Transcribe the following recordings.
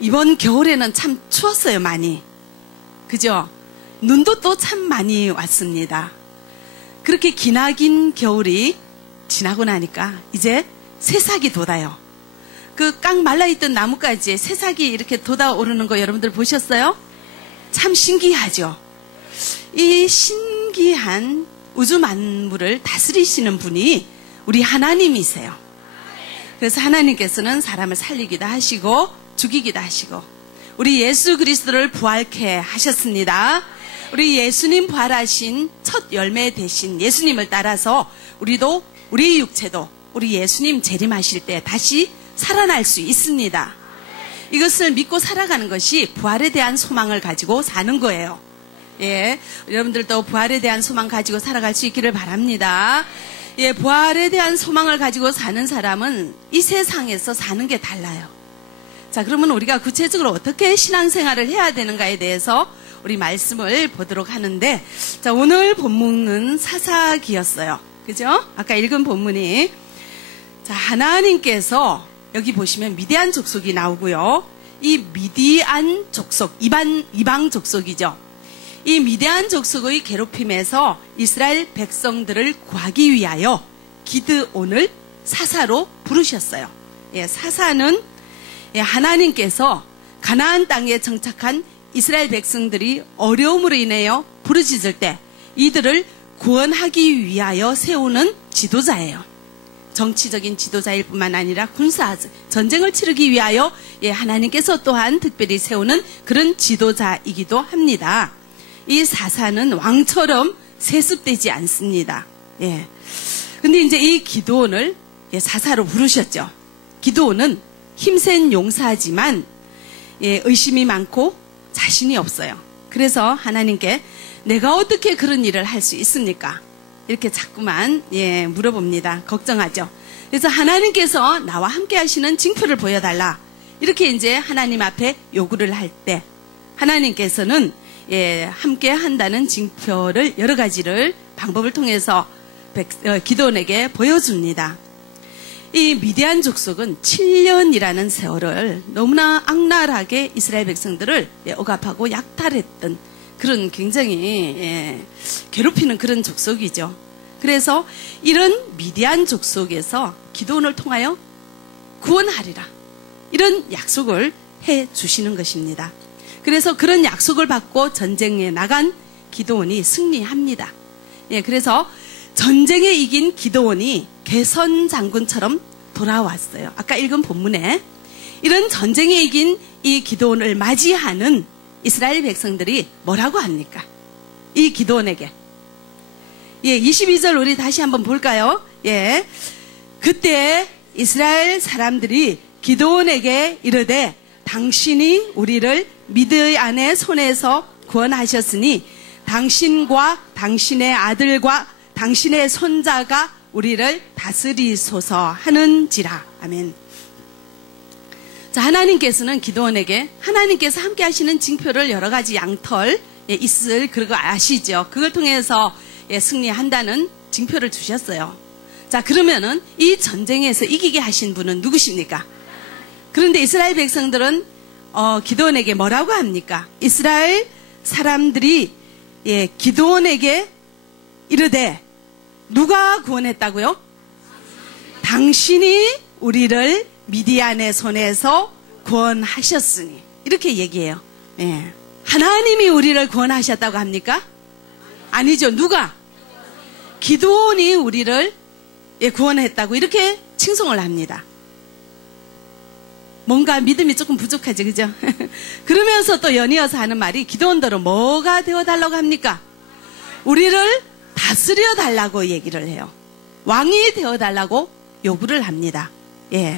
이번 겨울에는 참 추웠어요, 많이. 그죠? 눈도 또 참 많이 왔습니다. 그렇게 기나긴 겨울이 지나고 나니까 이제 새싹이 돋아요. 그 깡 말라있던 나뭇가지에 새싹이 이렇게 돋아오르는 거 여러분들 보셨어요? 참 신기하죠? 이 신기한 우주 만물을 다스리시는 분이 우리 하나님이세요. 그래서 하나님께서는 사람을 살리기도 하시고 죽이기도 하시고 우리 예수 그리스도를 부활케 하셨습니다. 우리 예수님 부활하신 첫 열매 되신 예수님을 따라서 우리도 우리 육체도 우리 예수님 재림하실 때 다시 살아날 수 있습니다. 이것을 믿고 살아가는 것이 부활에 대한 소망을 가지고 사는 거예요. 예, 여러분들도 부활에 대한 소망 가지고 살아갈 수 있기를 바랍니다. 예, 부활에 대한 소망을 가지고 사는 사람은 이 세상에서 사는 게 달라요. 자, 그러면 우리가 구체적으로 어떻게 신앙생활을 해야 되는가에 대해서 우리 말씀을 보도록 하는데, 자, 오늘 본문은 사사기였어요. 그죠? 아까 읽은 본문이. 자, 하나님께서 여기 보시면 미디안 족속이 나오고요. 이 미디안 족속, 이방 족속이죠. 이 미디안 족속의 괴롭힘에서 이스라엘 백성들을 구하기 위하여 기드온을 사사로 부르셨어요. 예, 사사는 하나님께서 가나안 땅에 정착한 이스라엘 백성들이 어려움으로 인하여 부르짖을 때 이들을 구원하기 위하여 세우는 지도자예요. 정치적인 지도자일 뿐만 아니라 군사 전쟁을 치르기 위하여 하나님께서 또한 특별히 세우는 그런 지도자이기도 합니다. 이 사사는 왕처럼 세습되지 않습니다. 예. 근데 이제 이 기드온을 사사로 부르셨죠. 기드온은 힘센 용사지만 의심이 많고 자신이 없어요. 그래서 하나님께 내가 어떻게 그런 일을 할 수 있습니까? 이렇게 자꾸만 물어봅니다. 걱정하죠. 그래서 하나님께서 나와 함께 하시는 징표를 보여달라. 이렇게 이제 하나님 앞에 요구를 할 때 하나님께서는 함께 한다는 징표를 여러 가지를 방법을 통해서 기드온에게 보여줍니다. 이 미디안 족속은 7년이라는 세월을 너무나 악랄하게 이스라엘 백성들을 억압하고 약탈했던 그런 굉장히 괴롭히는 그런 족속이죠. 그래서 이런 미디안 족속에서 기드온을 통하여 구원하리라. 이런 약속을 해 주시는 것입니다. 그래서 그런 약속을 받고 전쟁에 나간 기드온이 승리합니다. 그래서 전쟁에 이긴 기드온이 개선 장군처럼 돌아왔어요. 아까 읽은 본문에 이런 전쟁에 이긴 이 기드온을 맞이하는 이스라엘 백성들이 뭐라고 합니까? 이 기드온에게. 22절 우리 다시 한번 볼까요? 그때 이스라엘 사람들이 기드온에게 이르되 당신이 우리를 미드안의 손에서 구원하셨으니 당신과 당신의 아들과 당신의 손자가 우리를 다스리소서 하는지라. 아멘. 자, 하나님께서는 기드온에게 하나님께서 함께 하시는 징표를 여러 가지 양털 있을 그거 아시죠? 그걸 통해서 승리한다는 징표를 주셨어요. 자, 그러면은 이 전쟁에서 이기게 하신 분은 누구십니까? 그런데 이스라엘 백성들은 기드온에게 뭐라고 합니까? 이스라엘 사람들이 기드온에게 이르되 누가 구원했다고요? 당신이 우리를 미디안의 손에서 구원하셨으니. 이렇게 얘기해요. 하나님이 우리를 구원하셨다고 합니까? 아니죠. 누가? 기드온이 우리를 구원했다고 이렇게 칭송을 합니다. 뭔가 믿음이 조금 부족하지, 그죠? 그러면서 또 연이어서 하는 말이 기드온들은 뭐가 되어달라고 합니까? 우리를 다스려 달라고 얘기를 해요. 왕이 되어달라고 요구를 합니다.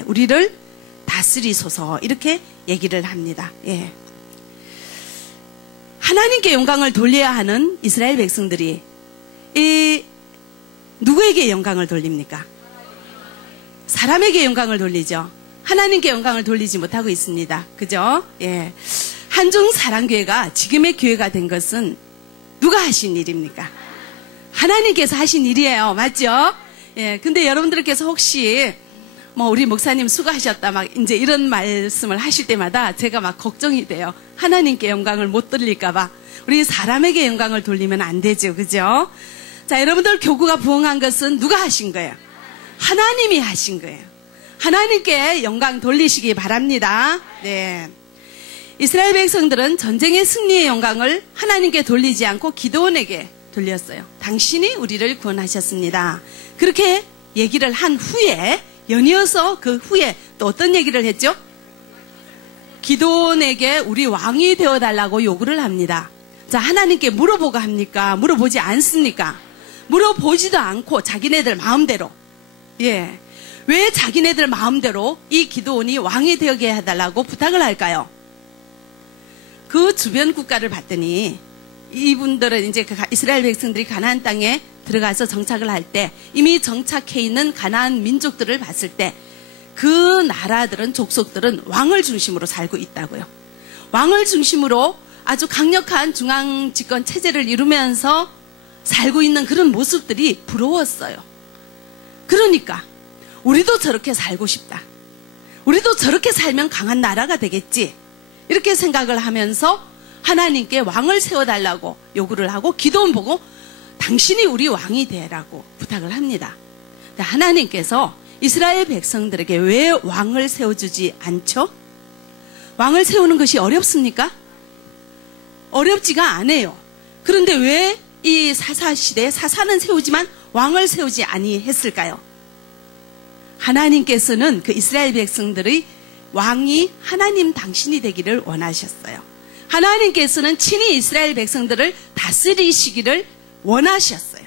우리를 다스리소서 이렇게 얘기를 합니다. 하나님께 영광을 돌려야 하는 이스라엘 백성들이 누구에게 영광을 돌립니까? 사람에게 영광을 돌리죠. 하나님께 영광을 돌리지 못하고 있습니다. 그죠? 한중사랑교회가 지금의 교회가 된 것은 누가 하신 일입니까? 하나님께서 하신 일이에요. 맞죠? 근데 여러분들께서 혹시 뭐 우리 목사님 수고하셨다 막 이제 이런 말씀을 하실 때마다 제가 막 걱정이 돼요. 하나님께 영광을 못 돌릴까봐. 우리 사람에게 영광을 돌리면 안 되죠. 그죠? 자, 여러분들 교구가 부흥한 것은 누가 하신 거예요? 하나님이 하신 거예요. 하나님께 영광 돌리시기 바랍니다. 네. 이스라엘 백성들은 전쟁의 승리의 영광을 하나님께 돌리지 않고 기드온에게 돌렸어요. 당신이 우리를 구원하셨습니다. 그렇게 얘기를 한 후에 연이어서 그 후에 또 어떤 얘기를 했죠? 기드온에게 우리 왕이 되어달라고 요구를 합니다. 자, 하나님께 물어보고 합니까? 물어보지 않습니까? 물어보지도 않고 자기네들 마음대로. 예. 왜 자기네들 마음대로 이 기드온이 왕이 되게 해달라고 부탁을 할까요? 그 주변 국가를 봤더니 이분들은 이제 이스라엘 백성들이 가나안 땅에 들어가서 정착을 할 때 이미 정착해 있는 가나안 민족들을 봤을 때 그 나라들은 족속들은 왕을 중심으로 살고 있다고요. 왕을 중심으로 아주 강력한 중앙 집권 체제를 이루면서 살고 있는 그런 모습들이 부러웠어요. 그러니까 우리도 저렇게 살고 싶다. 우리도 저렇게 살면 강한 나라가 되겠지. 이렇게 생각을 하면서 하나님께 왕을 세워달라고 요구를 하고 기도원 보고 당신이 우리 왕이 되라고 부탁을 합니다. 하나님께서 이스라엘 백성들에게 왜 왕을 세워주지 않죠? 왕을 세우는 것이 어렵습니까? 어렵지가 않아요. 그런데 왜 이 사사시대에 사사는 세우지만 왕을 세우지 아니했을까요? 하나님께서는 그 이스라엘 백성들의 왕이 하나님 당신이 되기를 원하셨어요. 하나님께서는 친히 이스라엘 백성들을 다스리시기를 원하셨어요.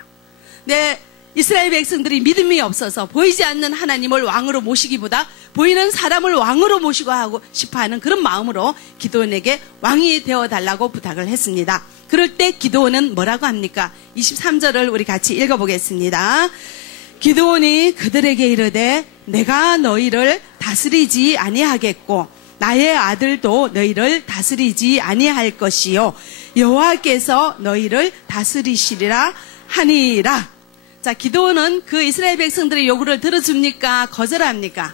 네, 이스라엘 백성들이 믿음이 없어서 보이지 않는 하나님을 왕으로 모시기보다 보이는 사람을 왕으로 모시고 하고 싶어하는 그런 마음으로 기드온에게 왕이 되어달라고 부탁을 했습니다. 그럴 때 기드온은 뭐라고 합니까? 23절을 우리 같이 읽어보겠습니다. 기드온이 그들에게 이르되 내가 너희를 다스리지 아니하겠고 나의 아들도 너희를 다스리지 아니할 것이요 여호와께서 너희를 다스리시리라 하니라. 자, 기드온은 그 이스라엘 백성들의 요구를 들어줍니까? 거절합니까?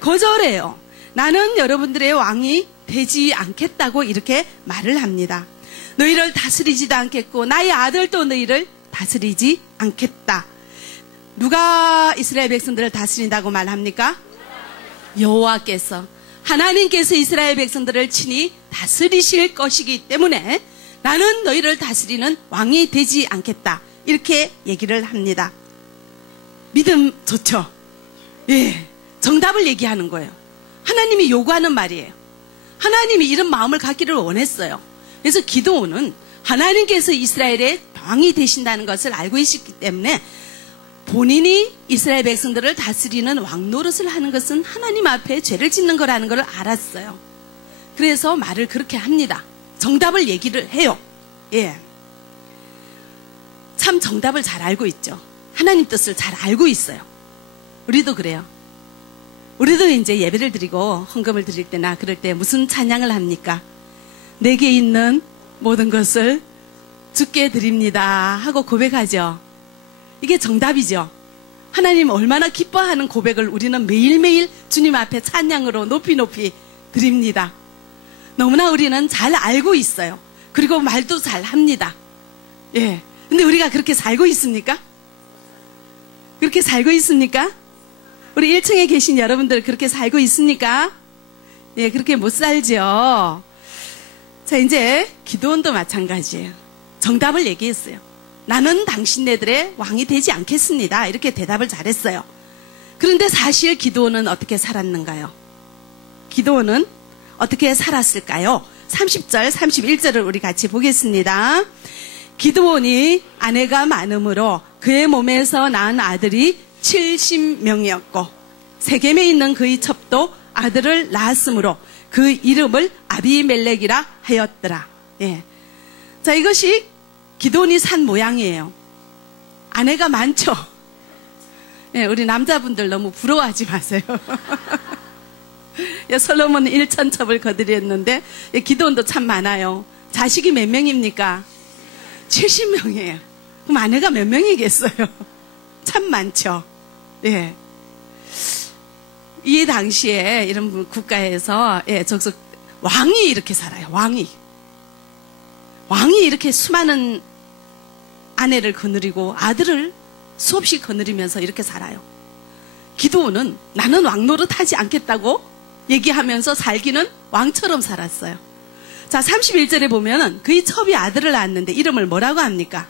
거절해요. 나는 여러분들의 왕이 되지 않겠다고 이렇게 말을 합니다. 너희를 다스리지도 않겠고 나의 아들도 너희를 다스리지 않겠다. 누가 이스라엘 백성들을 다스린다고 말합니까? 여호와께서, 하나님께서 이스라엘 백성들을 친히 다스리실 것이기 때문에 나는 너희를 다스리는 왕이 되지 않겠다. 이렇게 얘기를 합니다. 믿음 좋죠? 예, 정답을 얘기하는 거예요. 하나님이 요구하는 말이에요. 하나님이 이런 마음을 갖기를 원했어요. 그래서 기드온은 하나님께서 이스라엘의 왕이 되신다는 것을 알고 있었기 때문에 본인이 이스라엘 백성들을 다스리는 왕 노릇을 하는 것은 하나님 앞에 죄를 짓는 거라는 걸 알았어요. 그래서 말을 그렇게 합니다. 정답을 얘기를 해요. 예. 참 정답을 잘 알고 있죠. 하나님 뜻을 잘 알고 있어요. 우리도 그래요. 우리도 이제 예배를 드리고 헌금을 드릴 때나 그럴 때 무슨 찬양을 합니까? 내게 있는 모든 것을 주께 드립니다 하고 고백하죠. 이게 정답이죠. 하나님 얼마나 기뻐하는 고백을 우리는 매일매일 주님 앞에 찬양으로 높이 드립니다. 너무나 우리는 잘 알고 있어요. 그리고 말도 잘 합니다. 예. 근데 우리가 그렇게 살고 있습니까? 그렇게 살고 있습니까? 우리 1층에 계신 여러분들 그렇게 살고 있습니까? 예, 그렇게 못 살죠. 자, 이제 기드온도 마찬가지예요. 정답을 얘기했어요. 나는 당신네들의 왕이 되지 않겠습니다. 이렇게 대답을 잘했어요. 그런데 사실 기드온은 어떻게 살았는가요? 기드온은 어떻게 살았을까요? 30절, 31절을 우리 같이 보겠습니다. 기드온이 아내가 많음으로 그의 몸에서 낳은 아들이 70명이었고 세겜에 있는 그의 첩도 아들을 낳았으므로 그 이름을 아비멜렉이라 하였더라. 예. 자, 이것이 기드온이 산 모양이에요. 아내가 많죠? 예, 우리 남자분들 너무 부러워하지 마세요. 솔로몬은 1,000첩을 거두렸는데 기드온도 참 많아요. 자식이 몇 명입니까? 70명이에요. 그럼 아내가 몇 명이겠어요? 참 많죠. 예. 이 당시에 이런 국가에서 적석 왕이 이렇게 살아요. 왕이 이렇게 수많은 아내를 거느리고 아들을 수없이 거느리면서 이렇게 살아요. 기드온은 나는 왕 노릇하지 않겠다고 얘기하면서 살기는 왕처럼 살았어요. 자, 31절에 보면은 그의 첩이 아들을 낳았는데 이름을 뭐라고 합니까?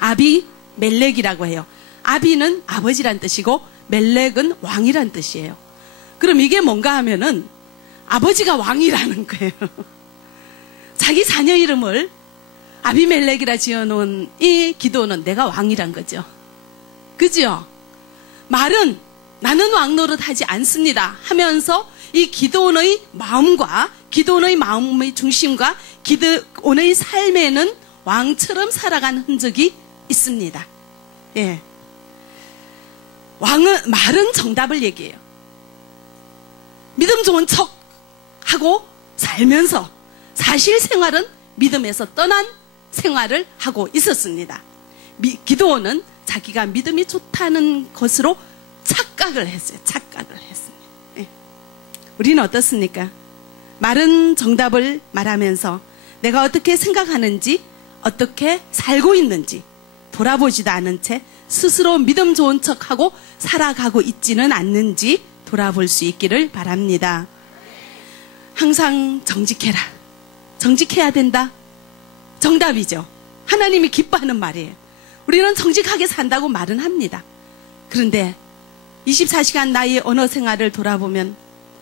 아비멜렉이라고 해요. 아비는 아버지란 뜻이고 멜렉은 왕이란 뜻이에요. 그럼 이게 뭔가 하면은 아버지가 왕이라는 거예요. 자기 자녀 이름을 아비멜렉이라 지어놓은 이 기드온은 내가 왕이란 거죠. 그죠? 말은 나는 왕 노릇하지 않습니다 하면서 이 기드온의 마음과 기드온의 마음의 중심과 기드온의 삶에는 왕처럼 살아간 흔적이 있습니다. 예. 말은 정답을 얘기해요. 믿음 좋은 척 하고 살면서 사실 생활은 믿음에서 떠난 생활을 하고 있었습니다. 기드온은 자기가 믿음이 좋다는 것으로 착각을 했어요. 착각을 했습니다. 예. 우리는 어떻습니까? 말은 정답을 말하면서 내가 어떻게 생각하는지 어떻게 살고 있는지 돌아보지도 않은 채 스스로 믿음 좋은 척하고 살아가고 있지는 않는지 돌아볼 수 있기를 바랍니다. 항상 정직해라. 정직해야 된다. 정답이죠. 하나님이 기뻐하는 말이에요. 우리는 정직하게 산다고 말은 합니다. 그런데 24시간 나의 언어 생활을 돌아보면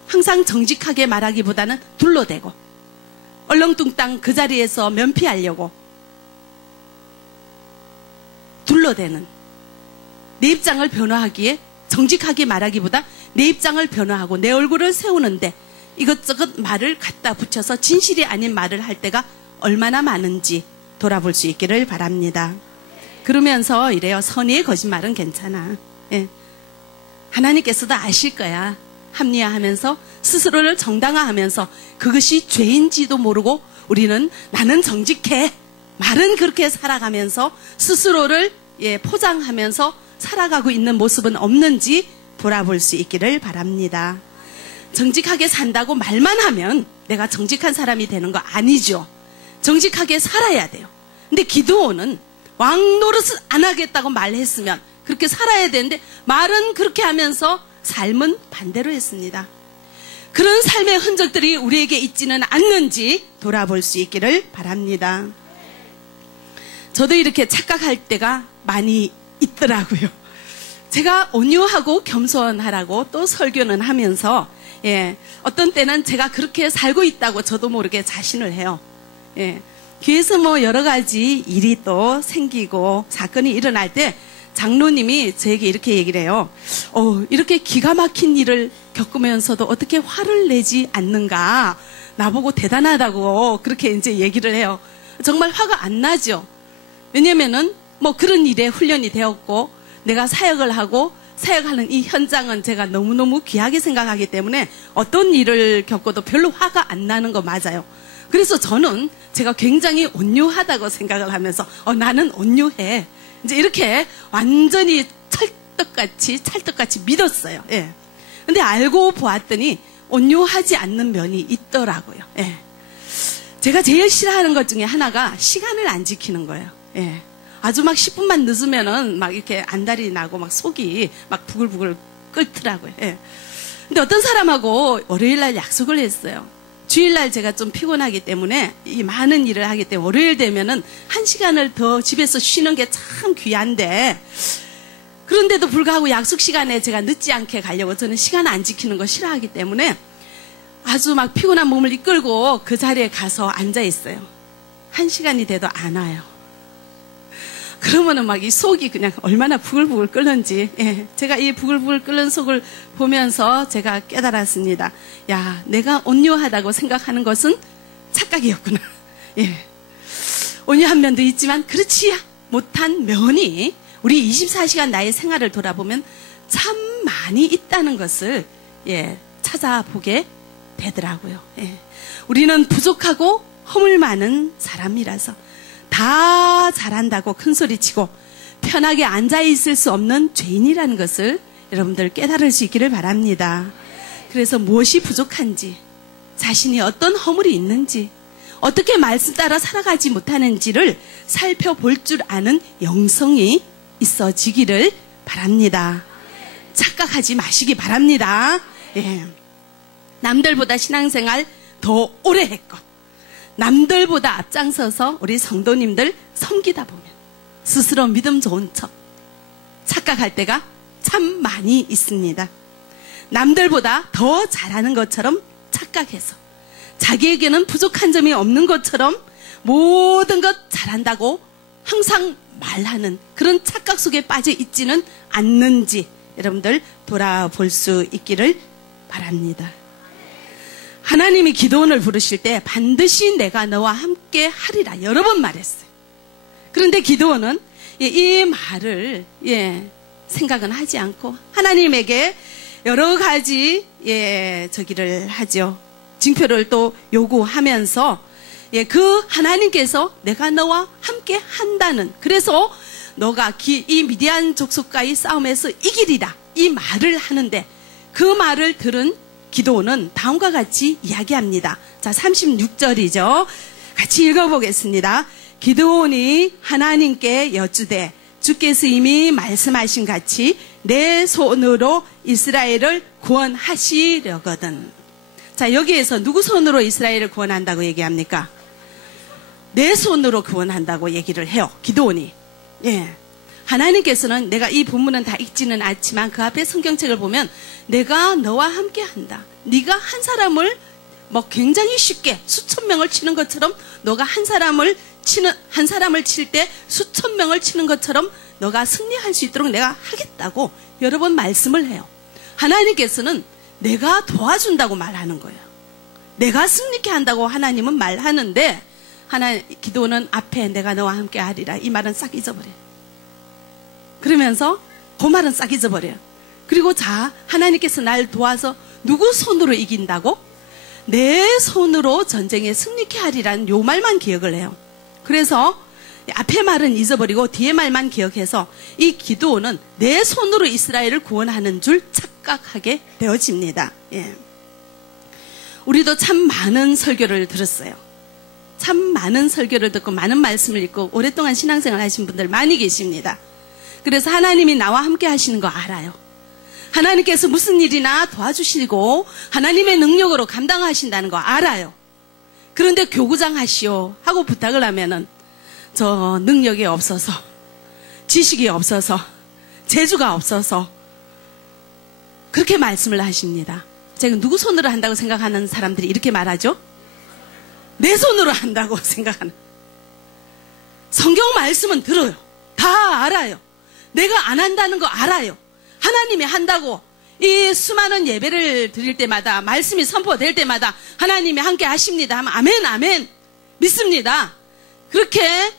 항상 정직하게 말하기보다는 둘러대고 얼렁뚱땅 그 자리에서 면피하려고 둘러대는 내 입장을 변화하기에 정직하게 말하기보다 내 입장을 변화하고 내 얼굴을 세우는데 이것저것 말을 갖다 붙여서 진실이 아닌 말을 할 때가 얼마나 많은지 돌아볼 수 있기를 바랍니다. 그러면서 이래요. 선의의 거짓말은 괜찮아. 예. 하나님께서도 아실 거야. 합리화하면서 스스로를 정당화하면서 그것이 죄인지도 모르고 우리는 나는 정직해. 말은 그렇게 살아가면서 스스로를 포장하면서 살아가고 있는 모습은 없는지 돌아볼 수 있기를 바랍니다. 정직하게 산다고 말만 하면 내가 정직한 사람이 되는 거 아니죠. 정직하게 살아야 돼요. 근데 기드온은 왕 노릇을 안 하겠다고 말했으면 그렇게 살아야 되는데 말은 그렇게 하면서 삶은 반대로 했습니다. 그런 삶의 흔적들이 우리에게 있지는 않는지 돌아볼 수 있기를 바랍니다. 저도 이렇게 착각할 때가 많이 있더라고요. 제가 온유하고 겸손하라고 또 설교는 하면서 어떤 때는 제가 그렇게 살고 있다고 저도 모르게 자신을 해요. 교회에서 뭐 여러 가지 일이 또 생기고 사건이 일어날 때 장로님이 저에게 이렇게 얘기를 해요. 이렇게 기가 막힌 일을 겪으면서도 어떻게 화를 내지 않는가. 나보고 대단하다고 그렇게 이제 얘기를 해요. 정말 화가 안 나죠. 왜냐면은 뭐 그런 일에 훈련이 되었고 내가 사역을 하고 사역하는 이 현장은 제가 너무너무 귀하게 생각하기 때문에 어떤 일을 겪어도 별로 화가 안 나는 거 맞아요. 그래서 저는 제가 굉장히 온유하다고 생각을 하면서 나는 온유해. 이제 이렇게 완전히 찰떡같이 믿었어요. 근데 알고 보았더니 온유하지 않는 면이 있더라고요. 제가 제일 싫어하는 것 중에 하나가 시간을 안 지키는 거예요. 아주 막 10분만 늦으면은 막 이렇게 안달이 나고 막 속이 막 부글부글 끓더라고요. 근데 어떤 사람하고 월요일날 약속을 했어요. 주일날 제가 좀 피곤하기 때문에 이 많은 일을 하기 때문에 월요일 되면은 1시간을 더 집에서 쉬는 게 참 귀한데 그런데도 불구하고 약속 시간에 제가 늦지 않게 가려고 저는 시간 안 지키는 거 싫어하기 때문에 아주 막 피곤한 몸을 이끌고 그 자리에 가서 앉아 있어요. 1시간이 돼도 안 와요. 그러면은 막 이 속이 그냥 얼마나 부글부글 끓는지 제가 이 부글부글 끓는 속을 보면서 제가 깨달았습니다. 야, 내가 온유하다고 생각하는 것은 착각이었구나. 온유한 면도 있지만 그렇지 못한 면이 우리 24시간 나의 생활을 돌아보면 참 많이 있다는 것을 찾아보게 되더라고요. 우리는 부족하고 허물 많은 사람이라서 다 잘한다고 큰소리치고 편하게 앉아있을 수 없는 죄인이라는 것을 여러분들 깨달을 수 있기를 바랍니다. 그래서 무엇이 부족한지, 자신이 어떤 허물이 있는지, 어떻게 말씀 따라 살아가지 못하는지를 살펴볼 줄 아는 영성이 있어지기를 바랍니다. 착각하지 마시기 바랍니다. 예. 남들보다 신앙생활 더 오래 했고, 남들보다 앞장서서 우리 성도님들 섬기다 보면 스스로 믿음 좋은 척 착각할 때가 참 많이 있습니다. 남들보다 더 잘하는 것처럼 착각해서 자기에게는 부족한 점이 없는 것처럼 모든 것 잘한다고 항상 말하는 그런 착각 속에 빠져 있지는 않는지 여러분들 돌아볼 수 있기를 바랍니다. 하나님이 기도원을 부르실 때 반드시 내가 너와 함께 하리라 여러 번 말했어요. 그런데 기도원은 이 말을 생각은 하지 않고 하나님에게 여러 가지 저기를 하죠. 징표를 또 요구하면서 그 하나님께서 내가 너와 함께 한다는, 그래서 너가 이 미디안 족속과의 싸움에서 이기리라 이 말을 하는데, 그 말을 들은 기도원은 다음과 같이 이야기합니다. 자, 36절이죠. 같이 읽어보겠습니다. 기도원이 하나님께 여쭈되 주께서 이미 말씀하신 같이 내 손으로 이스라엘을 구원하시려거든. 자, 여기에서 누구 손으로 이스라엘을 구원한다고 얘기합니까? 내 손으로 구원한다고 얘기를 해요, 기도원이. 하나님께서는, 내가 이 본문은 다 읽지는 않지만 그 앞에 성경책을 보면 내가 너와 함께 한다. 네가 한 사람을 굉장히 쉽게 수천 명을 치는 것처럼, 너가 한 사람을 칠 때 수천 명을 치는 것처럼 너가 승리할 수 있도록 내가 하겠다고 여러 번 말씀을 해요. 하나님께서는 내가 도와준다고 말하는 거예요. 내가 승리케 한다고 하나님은 말하는데, 기도는 앞에 내가 너와 함께 하리라 이 말은 싹 잊어버려요. 그러면서 그 말은 싹 잊어버려요. 그리고 자, 하나님께서 날 도와서 누구 손으로 이긴다고? 내 손으로 전쟁에 승리케 하리라는 요 말만 기억을 해요. 그래서 앞에 말은 잊어버리고 뒤에 말만 기억해서 이 기도는 내 손으로 이스라엘을 구원하는 줄 착각하게 되어집니다. 우리도 참 많은 설교를 들었어요. 참 많은 설교를 듣고 많은 말씀을 읽고 오랫동안 신앙생활 하신 분들 많이 계십니다. 그래서 하나님이 나와 함께 하시는 거 알아요. 하나님께서 무슨 일이나 도와주시고 하나님의 능력으로 감당하신다는 거 알아요. 그런데 교구장 하시오 하고 부탁을 하면은 저 능력이 없어서, 지식이 없어서, 재주가 없어서 그렇게 말씀을 하십니다. 제가 누구 손으로 한다고 생각하는 사람들이 이렇게 말하죠? 내 손으로 한다고 생각하는. 성경 말씀은 들어요. 다 알아요. 내가 안 한다는 거 알아요. 하나님이 한다고 이 수많은 예배를 드릴 때마다, 말씀이 선포될 때마다 하나님이 함께 하십니다 하면 아멘 아멘 믿습니다. 그렇게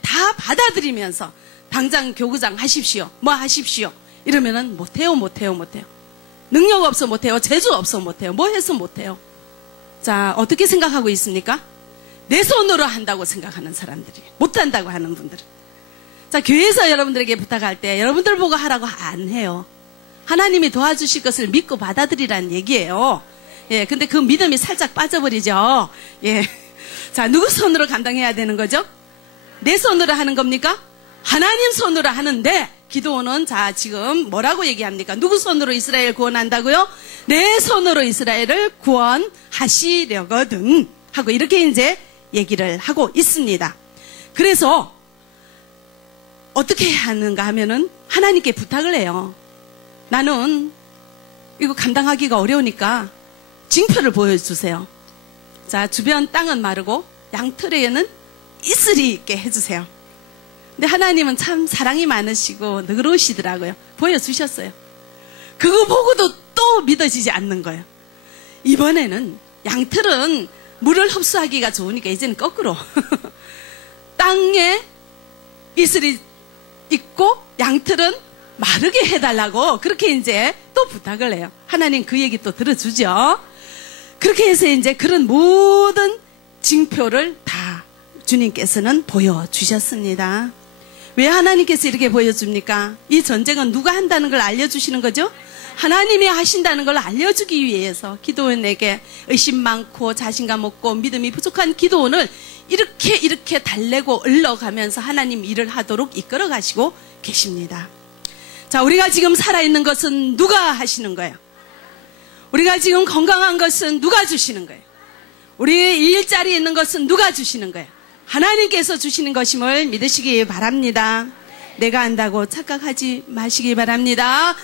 다 받아들이면서 당장 교구장 하십시오, 뭐 하십시오 이러면은 못해요. 능력 없어 못해요. 재주 없어 못해요. 뭐 해서 못해요. 자, 어떻게 생각하고 있습니까? 내 손으로 한다고 생각하는 사람들이, 못한다고 하는 분들은. 자, 교회에서 여러분들에게 부탁할 때 여러분들 보고 하라고 안 해요. 하나님이 도와주실 것을 믿고 받아들이라는 얘기예요. 근데 그 믿음이 살짝 빠져버리죠. 자, 누구 손으로 감당해야 되는 거죠? 내 손으로 하는 겁니까? 하나님 손으로 하는데, 기도원은 자, 지금 뭐라고 얘기합니까? 누구 손으로 이스라엘 구원한다고요? 내 손으로 이스라엘을 구원하시려거든 하고 이렇게 이제 얘기를 하고 있습니다. 그래서 어떻게 해야 하는가 하면은 하나님께 부탁을 해요. 나는 이거 감당하기가 어려우니까 징표를 보여주세요. 자, 주변 땅은 마르고 양털에는 이슬이 있게 해주세요. 근데 하나님은 참 사랑이 많으시고 너그러우시더라고요. 보여주셨어요. 그거 보고도 또 믿어지지 않는 거예요. 이번에는 양털은 물을 흡수하기가 좋으니까 이제는 거꾸로 땅에 이슬이 있고 양털은 마르게 해달라고 그렇게 이제 또 부탁을 해요. 하나님 그 얘기 또 들어주죠. 그렇게 해서 이제 그런 모든 징표를 다 주님께서는 보여주셨습니다. 왜 하나님께서 이렇게 보여줍니까? 이 전쟁은 누가 한다는 걸 알려주시는 거죠? 하나님이 하신다는 걸 알려주기 위해서 기드온에게 의심 많고 자신감 없고 믿음이 부족한 기드온을 이렇게 달래고 을러가면서 하나님 일을 하도록 이끌어 가시고 계십니다. 자, 우리가 지금 살아있는 것은 누가 하시는 거예요? 우리가 지금 건강한 것은 누가 주시는 거예요? 우리 일자리에 있는 것은 누가 주시는 거예요? 하나님께서 주시는 것임을 믿으시기 바랍니다. 내가 한다고 착각하지 마시기 바랍니다.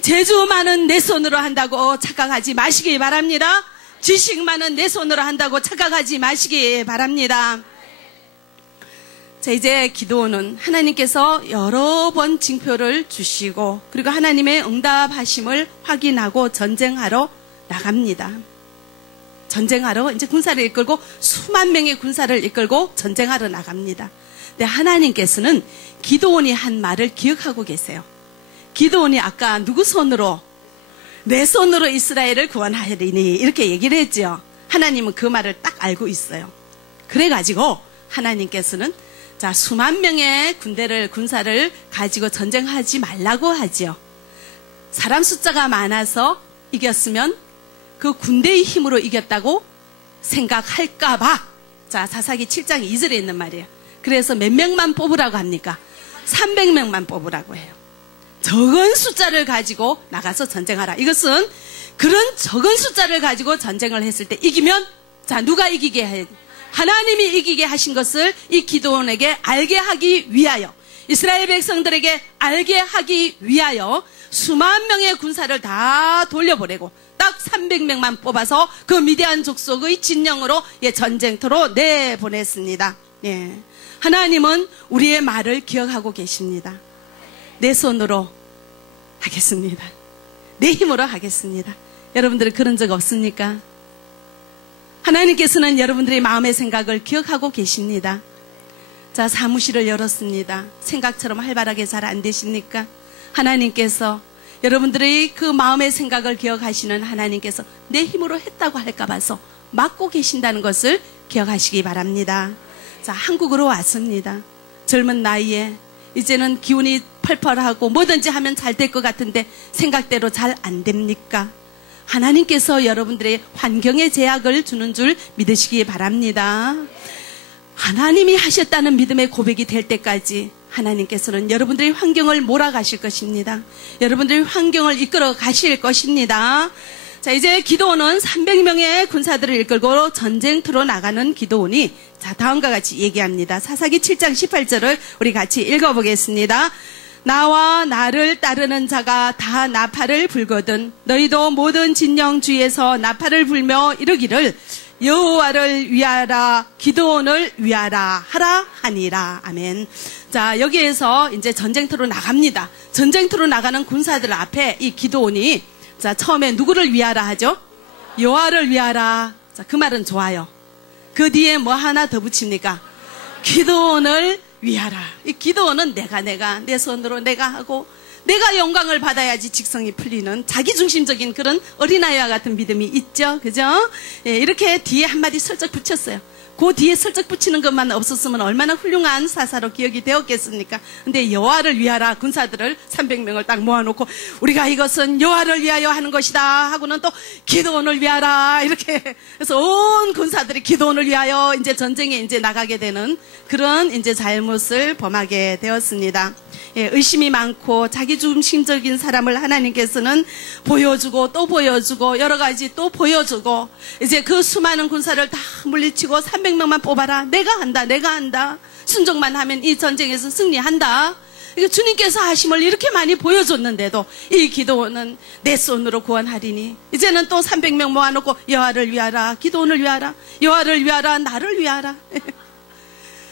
재주 많은 내 손으로 한다고 착각하지 마시기 바랍니다. 지식 많은 내 손으로 한다고 착각하지 마시기 바랍니다. 자, 이제 기드온은 하나님께서 여러 번 징표를 주시고 그리고 하나님의 응답하심을 확인하고 전쟁하러 나갑니다. 전쟁하러 이제 군사를 이끌고 수만 명의 군사를 이끌고 전쟁하러 나갑니다. 근데 하나님께서는 기드온이 한 말을 기억하고 계세요. 기드온이 아까 누구 손으로? 내 손으로 이스라엘을 구원하리니 이렇게 얘기를 했죠. 하나님은 그 말을 딱 알고 있어요. 그래가지고 하나님께서는 자, 수만 명의 군사를 가지고 전쟁하지 말라고 하죠. 사람 숫자가 많아서 이겼으면 그 군대의 힘으로 이겼다고 생각할까봐 자, 사사기 7장 2절에 있는 말이에요. 그래서 몇 명만 뽑으라고 합니까? 300명만 뽑으라고 해요. 적은 숫자를 가지고 나가서 전쟁하라. 이것은 그런 적은 숫자를 가지고 전쟁을 했을 때 이기면 자, 누가 이기게 해? 하나님이 이기게 하신 것을 이 기드온에게 알게 하기 위하여 이스라엘 백성들에게 알게 하기 위하여 수만 명의 군사를 다 돌려보내고 딱 300명만 뽑아서 그 미디안 족속의 진영으로 전쟁터로 내보냈습니다. 예. 하나님은 우리의 말을 기억하고 계십니다. 내 손으로 하겠습니다. 내 힘으로 하겠습니다. 여러분들은 그런 적 없습니까? 하나님께서는 여러분들의 마음의 생각을 기억하고 계십니다. 자, 사무실을 열었습니다. 생각처럼 활발하게 잘 안 되십니까? 하나님께서 여러분들의 그 마음의 생각을 기억하시는 하나님께서 내 힘으로 했다고 할까 봐서 막고 계신다는 것을 기억하시기 바랍니다. 자, 한국으로 왔습니다. 젊은 나이에 이제는 기운이 펄펄하고 뭐든지 하면 잘 될 것 같은데 생각대로 잘 안 됩니까? 하나님께서 여러분들의 환경에 제약을 주는 줄 믿으시기 바랍니다. 하나님이 하셨다는 믿음의 고백이 될 때까지 하나님께서는 여러분들의 환경을 몰아가실 것입니다. 여러분들의 환경을 이끌어 가실 것입니다. 자, 이제 기드온은 300명의 군사들을 이끌고 전쟁터로 나가는 기드온이 자, 다음과 같이 얘기합니다. 사사기 7장 18절을 우리 같이 읽어보겠습니다. 나와 나를 따르는 자가 다 나팔을 불거든 너희도 모든 진영 주위에서 나팔을 불며 이르기를 여호와를 위하라 기드온을 위하라 하라 하니라. 아멘. 자, 여기에서 이제 전쟁터로 나갑니다. 전쟁터로 나가는 군사들 앞에 이 기드온이 자, 처음에 누구를 위하라 하죠? 여호와를 위하라. 자, 그 말은 좋아요. 그 뒤에 뭐 하나 더 붙입니까? 기드온을 위하라. 이 기드온은 내가 내 손으로 내가 하고 내가 영광을 받아야지 직성이 풀리는 자기중심적인 그런 어린아이와 같은 믿음이 있죠. 그죠? 예, 이렇게 뒤에 한마디 슬쩍 붙였어요. 그 뒤에 슬쩍 붙이는 것만 없었으면 얼마나 훌륭한 사사로 기억이 되었겠습니까? 근데 여호와를 위하라 군사들을 300명을 딱 모아놓고 우리가 이것은 여호와를 위하여 하는 것이다 하고는 또 기드온을 위하라 이렇게 해서 온 군사들이 기드온을 위하여 이제 전쟁에 이제 나가게 되는 그런 이제 잘못을 범하게 되었습니다. 예, 의심이 많고 자기중심적인 사람을 하나님께서는 보여주고 또 보여주고 여러 가지 또 보여주고 이제 그 수많은 군사를 다 물리치고 300명만 뽑아라. 내가 한다. 순종만 하면 이 전쟁에서 승리한다. 이게 주님께서 하심을 이렇게 많이 보여줬는데도 이 기드온은 내 손으로 구원하리니 이제는 또 300명 모아놓고 여호와를 위하라. 기드온을 위하라. 여호와를 위하라. 나를 위하라.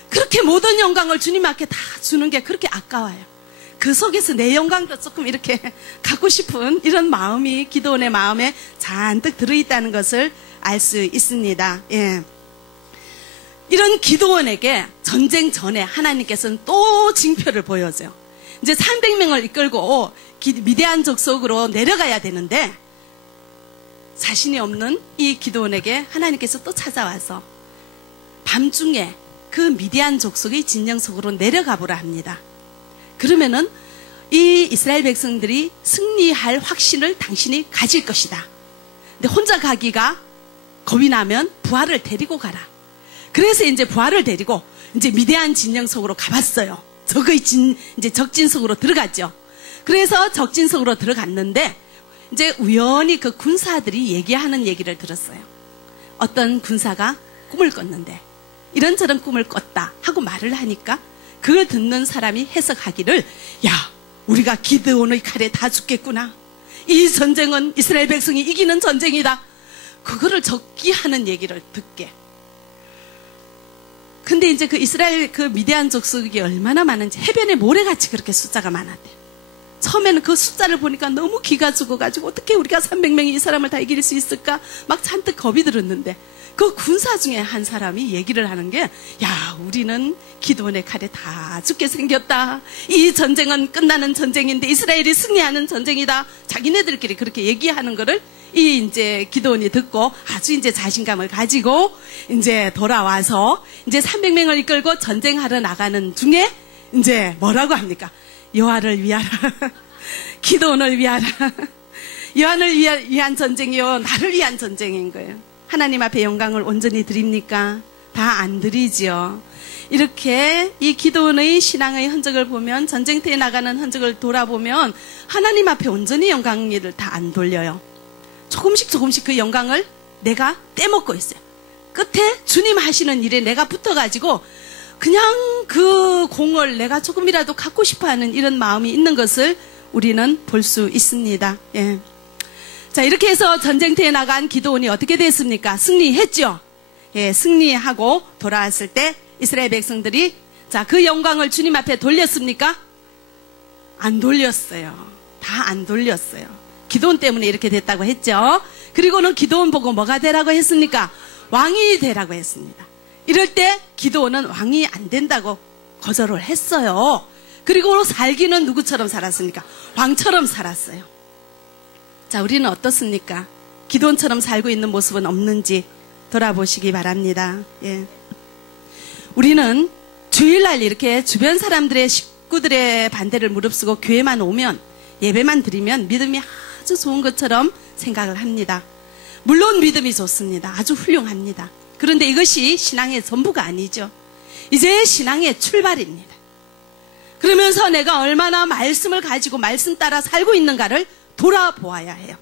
그렇게 모든 영광을 주님 앞에 다 주는 게 그렇게 아까워요. 그 속에서 내 영광도 조금 이렇게 갖고 싶은 이런 마음이 기드온의 마음에 잔뜩 들어있다는 것을 알 수 있습니다. 예. 이런 기드온에게 전쟁 전에 하나님께서는 또 징표를 보여줘요. 이제 300명을 이끌고 미디안 족속으로 내려가야 되는데 자신이 없는 이 기드온에게 하나님께서 또 찾아와서 밤중에 그 미디안 족속의 진영 속으로 내려가 보라 합니다. 그러면은 이 이스라엘 백성들이 승리할 확신을 당신이 가질 것이다. 근데 혼자 가기가 겁이 나면 부하를 데리고 가라. 그래서 이제 부하를 데리고 이제 미디안 진영 속으로 가봤어요. 이제 적진성으로 들어갔죠. 그래서 적진성으로 들어갔는데 이제 우연히 그 군사들이 얘기하는 얘기를 들었어요. 어떤 군사가 꿈을 꿨는데 이런저런 꿈을 꿨다 하고 말을 하니까 그걸 듣는 사람이 해석하기를, 야, 우리가 기드온의 칼에 다 죽겠구나. 이 전쟁은 이스라엘 백성이 이기는 전쟁이다. 그거를 적기 하는 얘기를 듣게. 근데 이제 그 이스라엘 그 미디안 족속이 얼마나 많은지 해변에 모래같이 그렇게 숫자가 많았대. 처음에는 그 숫자를 보니까 너무 기가 죽어가지고 어떻게 우리가 300명이 이 사람을 다 이길 수 있을까 막 잔뜩 겁이 들었는데 그 군사 중에 한 사람이 얘기를 하는 게, 야, 우리는 기드온의 칼에 다 죽게 생겼다. 이 전쟁은 끝나는 전쟁인데 이스라엘이 승리하는 전쟁이다. 자기네들끼리 그렇게 얘기하는 거를 이 이제 기드온이 듣고 아주 이제 자신감을 가지고 이제 돌아와서 이제 300명을 이끌고 전쟁하러 나가는 중에 이제 뭐라고 합니까? 여호와를 위하라. 기드온을 위하라. 여호와를 위한 전쟁이요, 나를 위한 전쟁인 거예요. 하나님 앞에 영광을 온전히 드립니까? 다 안 드리죠. 이렇게 이 기드온의 신앙의 흔적을 보면, 전쟁터에 나가는 흔적을 돌아보면 하나님 앞에 온전히 영광을 다 안 돌려요. 조금씩 그 영광을 내가 떼먹고 있어요. 끝에 주님 하시는 일에 내가 붙어가지고 그냥 그 공을 내가 조금이라도 갖고 싶어하는 이런 마음이 있는 것을 우리는 볼 수 있습니다. 예. 자, 이렇게 해서 전쟁터에 나간 기드온이 어떻게 됐습니까? 승리했죠. 예, 승리하고 돌아왔을 때 이스라엘 백성들이 자, 그 영광을 주님 앞에 돌렸습니까? 안 돌렸어요. 다 안 돌렸어요. 기드온 때문에 이렇게 됐다고 했죠. 그리고는 기드온 보고 뭐가 되라고 했습니까? 왕이 되라고 했습니다. 이럴 때 기드온은 왕이 안 된다고 거절을 했어요. 그리고 살기는 누구처럼 살았습니까? 왕처럼 살았어요. 자, 우리는 어떻습니까? 기드온처럼 살고 있는 모습은 없는지 돌아보시기 바랍니다. 예. 우리는 주일날 이렇게 주변 사람들의 식구들의 반대를 무릅쓰고 교회만 오면, 예배만 드리면 믿음이 아주 좋은 것처럼 생각을 합니다. 물론 믿음이 좋습니다. 아주 훌륭합니다. 그런데 이것이 신앙의 전부가 아니죠. 이제 신앙의 출발입니다. 그러면서 내가 얼마나 말씀을 가지고 말씀 따라 살고 있는가를 돌아보아야 해요.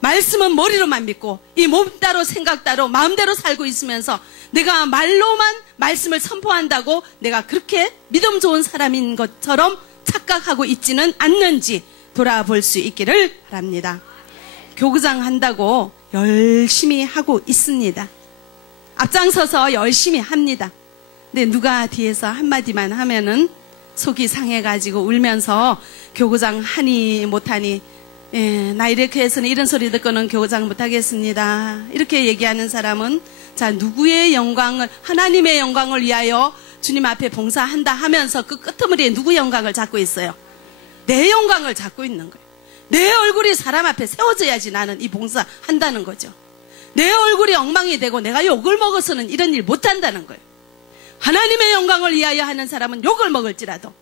말씀은 머리로만 믿고 이 몸 따로 생각 따로 마음대로 살고 있으면서 내가 말로만 말씀을 선포한다고 내가 그렇게 믿음 좋은 사람인 것처럼 착각하고 있지는 않는지 돌아볼 수 있기를 바랍니다. 교구장 한다고 열심히 하고 있습니다. 앞장서서 열심히 합니다. 근데 누가 뒤에서 한마디만 하면은 속이 상해가지고 울면서 교구장 하니 못하니, 예, 나 이렇게 해서는 이런 소리 듣고는 교구장 못하겠습니다. 이렇게 얘기하는 사람은 자, 누구의 영광을, 하나님의 영광을 위하여 주님 앞에 봉사한다 하면서 그 끄트머리에 누구 영광을 잡고 있어요? 내 영광을 잡고 있는 거예요. 내 얼굴이 사람 앞에 세워져야지 나는 이 봉사 한다는 거죠. 내 얼굴이 엉망이 되고 내가 욕을 먹어서는 이런 일 못한다는 거예요. 하나님의 영광을 위하여 하는 사람은 욕을 먹을지라도,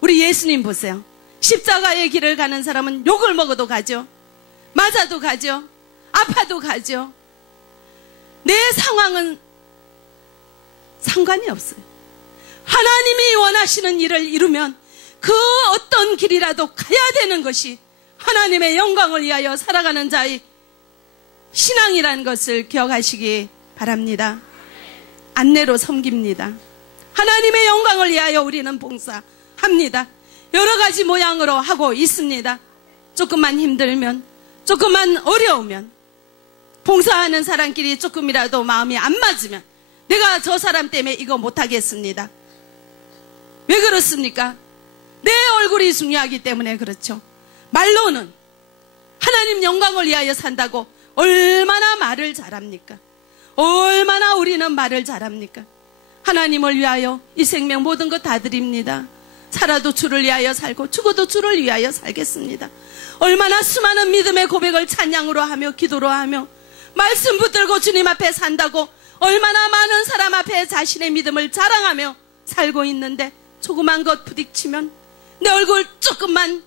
우리 예수님 보세요. 십자가의 길을 가는 사람은 욕을 먹어도 가죠. 맞아도 가죠. 아파도 가죠. 내 상황은 상관이 없어요. 하나님이 원하시는 일을 이루면 그 어떤 길이라도 가야 되는 것이 하나님의 영광을 위하여 살아가는 자의 신앙이라는 것을 기억하시기 바랍니다. 안내로 섬깁니다. 하나님의 영광을 위하여 우리는 봉사합니다. 여러 가지 모양으로 하고 있습니다. 조금만 힘들면, 조금만 어려우면, 봉사하는 사람끼리 조금이라도 마음이 안 맞으면 내가 저 사람 때문에 이거 못하겠습니다. 왜 그렇습니까? 내 얼굴이 중요하기 때문에 그렇죠. 말로는 하나님 영광을 위하여 산다고 얼마나 말을 잘합니까? 얼마나 우리는 말을 잘합니까? 하나님을 위하여 이 생명 모든 것 다 드립니다. 살아도 주를 위하여 살고 죽어도 주를 위하여 살겠습니다. 얼마나 수많은 믿음의 고백을 찬양으로 하며 기도로 하며 말씀 붙들고 주님 앞에 산다고 얼마나 많은 사람 앞에 자신의 믿음을 자랑하며 살고 있는데 조그만 것 부딪히면 내 얼굴 조금만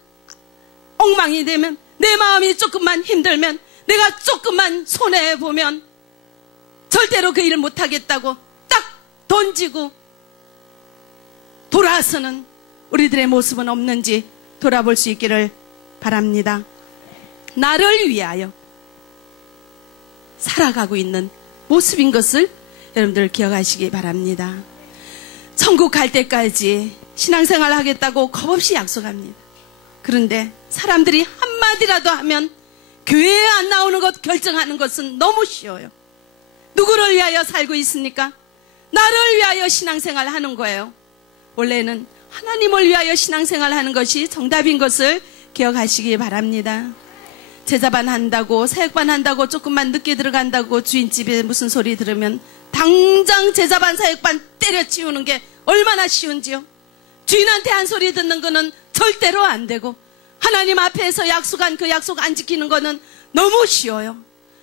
엉망이 되면, 내 마음이 조금만 힘들면, 내가 조금만 손해보면 절대로 그 일을 못하겠다고 딱 던지고 돌아서는 우리들의 모습은 없는지 돌아볼 수 있기를 바랍니다. 나를 위하여 살아가고 있는 모습인 것을 여러분들 기억하시기 바랍니다. 천국 갈 때까지 신앙생활 하겠다고 겁없이 약속합니다. 그런데 사람들이 한마디라도 하면 교회에 안 나오는 것 결정하는 것은 너무 쉬워요. 누구를 위하여 살고 있습니까? 나를 위하여 신앙생활 하는 거예요. 원래는 하나님을 위하여 신앙생활 하는 것이 정답인 것을 기억하시기 바랍니다. 제자반 한다고, 사역반 한다고, 조금만 늦게 들어간다고 주인집에 무슨 소리 들으면 당장 제자반, 사역반 때려치우는 게 얼마나 쉬운지요. 주인한테 한 소리 듣는 거는 절대로 안 되고, 하나님 앞에서 약속한 그 약속 안 지키는 거는 너무 쉬워요.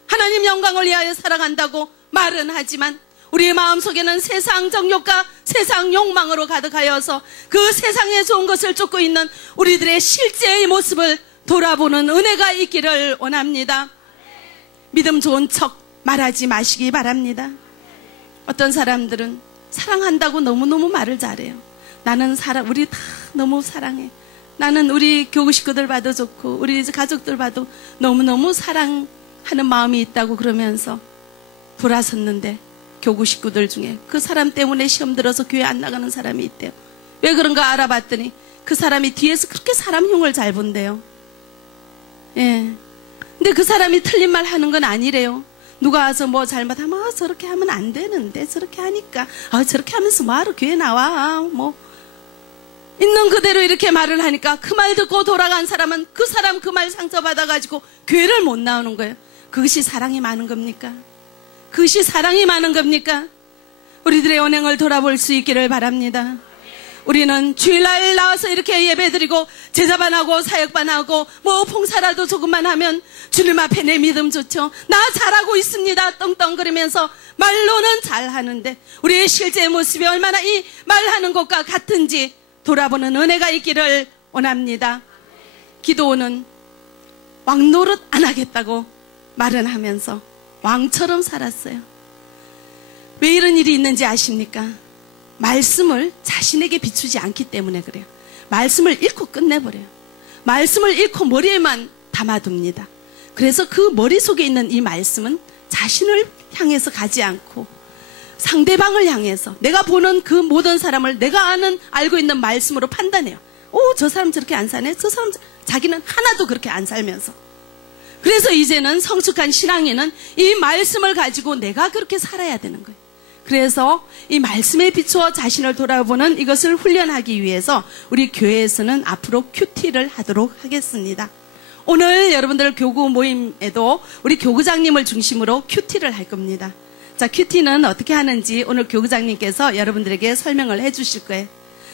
하나님 영광을 위하여 살아간다고 말은 하지만 우리의 마음속에는 세상 정욕과 세상 욕망으로 가득하여서 그 세상에 좋은 것을 쫓고 있는 우리들의 실제의 모습을 돌아보는 은혜가 있기를 원합니다. 믿음 좋은 척 말하지 마시기 바랍니다. 어떤 사람들은 사랑한다고 너무너무 말을 잘해요. 나는 우리 다 너무 사랑해. 나는 우리 교구 식구들 봐도 좋고 우리 가족들 봐도 너무너무 사랑하는 마음이 있다고 그러면서 돌아섰는데 교구 식구들 중에 그 사람 때문에 시험 들어서 교회 안 나가는 사람이 있대요. 왜 그런가 알아봤더니 그 사람이 뒤에서 그렇게 사람 흉을 잘 본대요. 예. 근데 그 사람이 틀린 말 하는 건 아니래요. 누가 와서 뭐 잘못하면 저렇게 하면 안 되는데 저렇게 하니까 저렇게 하면서 뭐하러 교회 나와 뭐 있는 그대로 이렇게 말을 하니까 그 말 듣고 돌아간 사람은 그 사람 그 말 상처받아가지고 교회를 못 나오는 거예요. 그것이 사랑이 많은 겁니까? 그것이 사랑이 많은 겁니까? 우리들의 언행을 돌아볼 수 있기를 바랍니다. 우리는 주일날 나와서 이렇게 예배드리고 제자반하고 사역반하고 뭐 봉사라도 조금만 하면 주님 앞에 내 믿음 좋죠. 나 잘하고 있습니다. 떵떵거리면서 말로는 잘하는데 우리의 실제 모습이 얼마나 이 말하는 것과 같은지 돌아보는 은혜가 있기를 원합니다. 기도는 왕노릇 안 하겠다고 말은 하면서 왕처럼 살았어요. 왜 이런 일이 있는지 아십니까? 말씀을 자신에게 비추지 않기 때문에 그래요. 말씀을 읽고 끝내버려요. 말씀을 읽고 머리에만 담아둡니다. 그래서 그 머릿속에 있는 이 말씀은 자신을 향해서 가지 않고 상대방을 향해서 내가 보는 그 모든 사람을 내가 알고 있는 말씀으로 판단해요. 저 사람 저렇게 안 사네? 저 사람 자기는 하나도 그렇게 안 살면서. 그래서 이제는 성숙한 신앙인은 이 말씀을 가지고 내가 그렇게 살아야 되는 거예요. 그래서 이 말씀에 비추어 자신을 돌아보는 이것을 훈련하기 위해서 우리 교회에서는 앞으로 큐티를 하도록 하겠습니다. 오늘 여러분들 교구 모임에도 우리 교구장님을 중심으로 큐티를 할 겁니다. 자, 큐티는 어떻게 하는지 오늘 교구장님께서 여러분들에게 설명을 해 주실 거예요.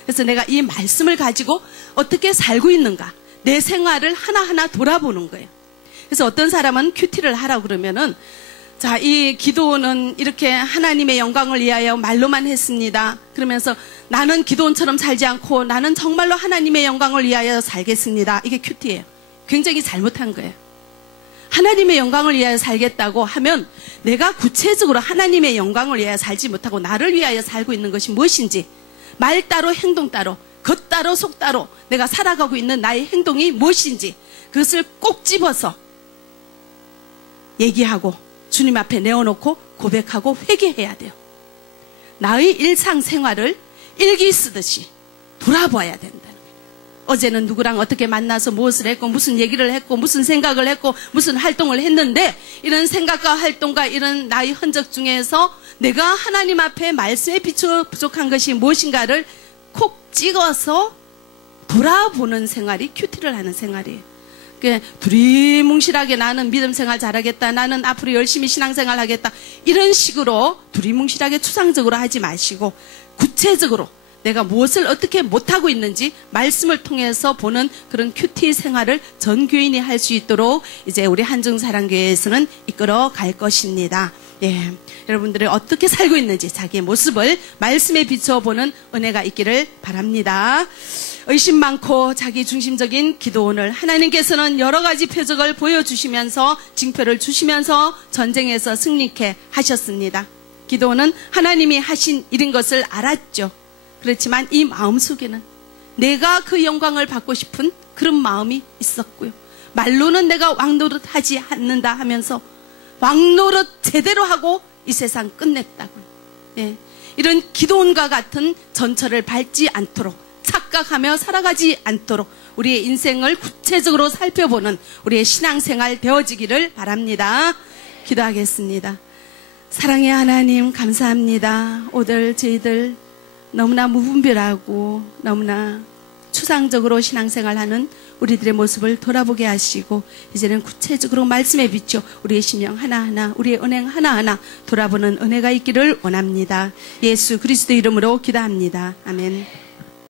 그래서 내가 이 말씀을 가지고 어떻게 살고 있는가, 내 생활을 하나하나 돌아보는 거예요. 그래서 어떤 사람은 큐티를 하라고 그러면은 자, 이 기도는 이렇게 하나님의 영광을 위하여 말로만 했습니다. 그러면서 나는 기도원처럼 살지 않고 나는 정말로 하나님의 영광을 위하여 살겠습니다. 이게 큐티예요. 굉장히 잘못한 거예요. 하나님의 영광을 위하여 살겠다고 하면 내가 구체적으로 하나님의 영광을 위하여 살지 못하고 나를 위하여 살고 있는 것이 무엇인지, 말 따로 행동 따로 겉 따로 속 따로 내가 살아가고 있는 나의 행동이 무엇인지 그것을 꼭 집어서 얘기하고 주님 앞에 내어놓고 고백하고 회개해야 돼요. 나의 일상생활을 일기 쓰듯이 돌아봐야 된다는 거예요. 어제는 누구랑 어떻게 만나서 무엇을 했고 무슨 얘기를 했고 무슨 생각을 했고 무슨 활동을 했는데 이런 생각과 활동과 이런 나의 흔적 중에서 내가 하나님 앞에 말씀에 비추어 부족한 것이 무엇인가를 콕 찍어서 돌아보는 생활이 큐티를 하는 생활이에요. 두리뭉실하게 나는 믿음 생활 잘하겠다, 나는 앞으로 열심히 신앙생활 하겠다, 이런 식으로 두리뭉실하게 추상적으로 하지 마시고 구체적으로 내가 무엇을 어떻게 못하고 있는지 말씀을 통해서 보는 그런 큐티 생활을 전 교인이 할 수 있도록 이제 우리 한중사랑교회에서는 이끌어 갈 것입니다. 예, 여러분들이 어떻게 살고 있는지 자기의 모습을 말씀에 비추어 보는 은혜가 있기를 바랍니다. 의심 많고 자기 중심적인 기도원을 하나님께서는 여러 가지 표적을 보여주시면서 징표를 주시면서 전쟁에서 승리케 하셨습니다. 기도원은 하나님이 하신 일인 것을 알았죠. 그렇지만 이 마음속에는 내가 그 영광을 받고 싶은 그런 마음이 있었고요. 말로는 내가 왕노릇하지 않는다 하면서 왕노릇 제대로 하고 이 세상 끝냈다고요. 예. 이런 기도원과 같은 전철을 밟지 않도록 착각하며 살아가지 않도록 우리의 인생을 구체적으로 살펴보는 우리의 신앙생활 되어지기를 바랍니다. 기도하겠습니다. 사랑의 하나님 감사합니다. 오늘 저희들 너무나 무분별하고 너무나 추상적으로 신앙생활하는 우리들의 모습을 돌아보게 하시고 이제는 구체적으로 말씀에 비춰 우리의 심령 하나하나 우리의 은행 하나하나 돌아보는 은혜가 있기를 원합니다. 예수 그리스도 이름으로 기도합니다. 아멘.